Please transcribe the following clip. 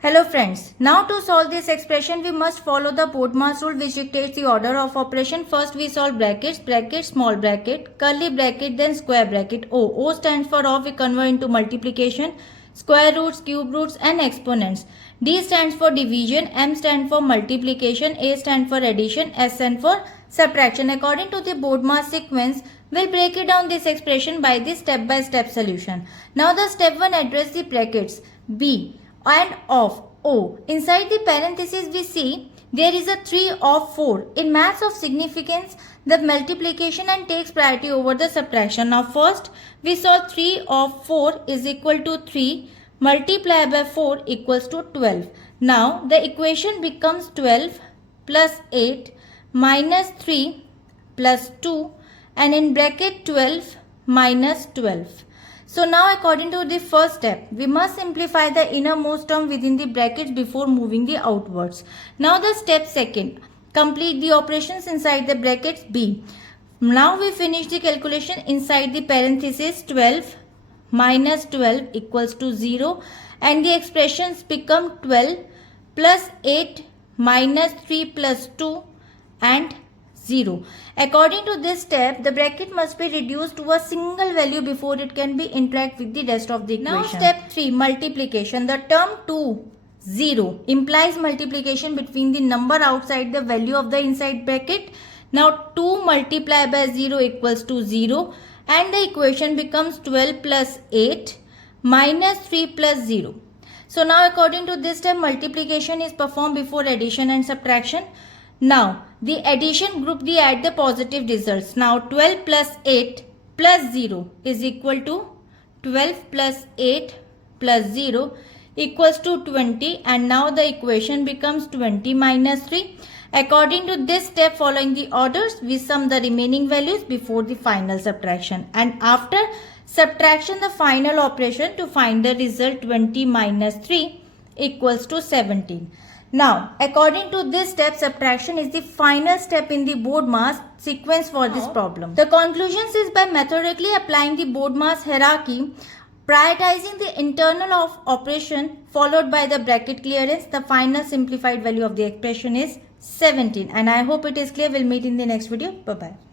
Hello friends, now to solve this expression we must follow the Bodmas rule which dictates the order of operation. First we solve brackets, small bracket, curly bracket, then square bracket. O stands for of, we convert into multiplication, square roots, cube roots and exponents. D stands for division, M stands for multiplication, A stands for addition, S stands for subtraction. According to the Bodmas sequence, we'll break it down this expression by the step-by-step solution. Now the step 1 address the brackets B and of O. Inside the parenthesis we see there is a 3 of 4. In maths of significance, the multiplication and takes priority over the subtraction. Now first we saw 3 of 4 is equal to 3 multiplied by 4 equals to 12. Now the equation becomes 12 plus 8 minus 3 plus 2 and in bracket 12 minus 12. So now according to the first step, we must simplify the innermost term within the brackets before moving the outwards. Now the step second, complete the operations inside the brackets B. Now we finish the calculation inside the parenthesis 12 minus 12 equals to 0 and the expressions become 12 plus 8 minus 3 plus 2 and 0. According to this step, the bracket must be reduced to a single value before it can be interact with the rest of the equation. Now step 3, multiplication. The term 2, 0 implies multiplication between the number outside the value of the inside bracket. Now 2 multiplied by 0 equals to 0 and the equation becomes 12 plus 8 minus 3 plus 0. So now according to this step, multiplication is performed before addition and subtraction. Now the addition group they add the positive results. Now 12 plus 8 plus 0 is equal to 12 plus 8 plus 0 equals to 20 and now the equation becomes 20 minus 3. According to this step, following the orders, we sum the remaining values before the final subtraction and after subtraction the final operation to find the result 20 minus 3 equals to 17. Now, according to this step, subtraction is the final step in the Bodmas sequence for this problem. The conclusions is by methodically applying the Bodmas hierarchy, prioritizing the internal of operation followed by the bracket clearance, the final simplified value of the expression is 17. And I hope it is clear. We'll meet in the next video. Bye-bye.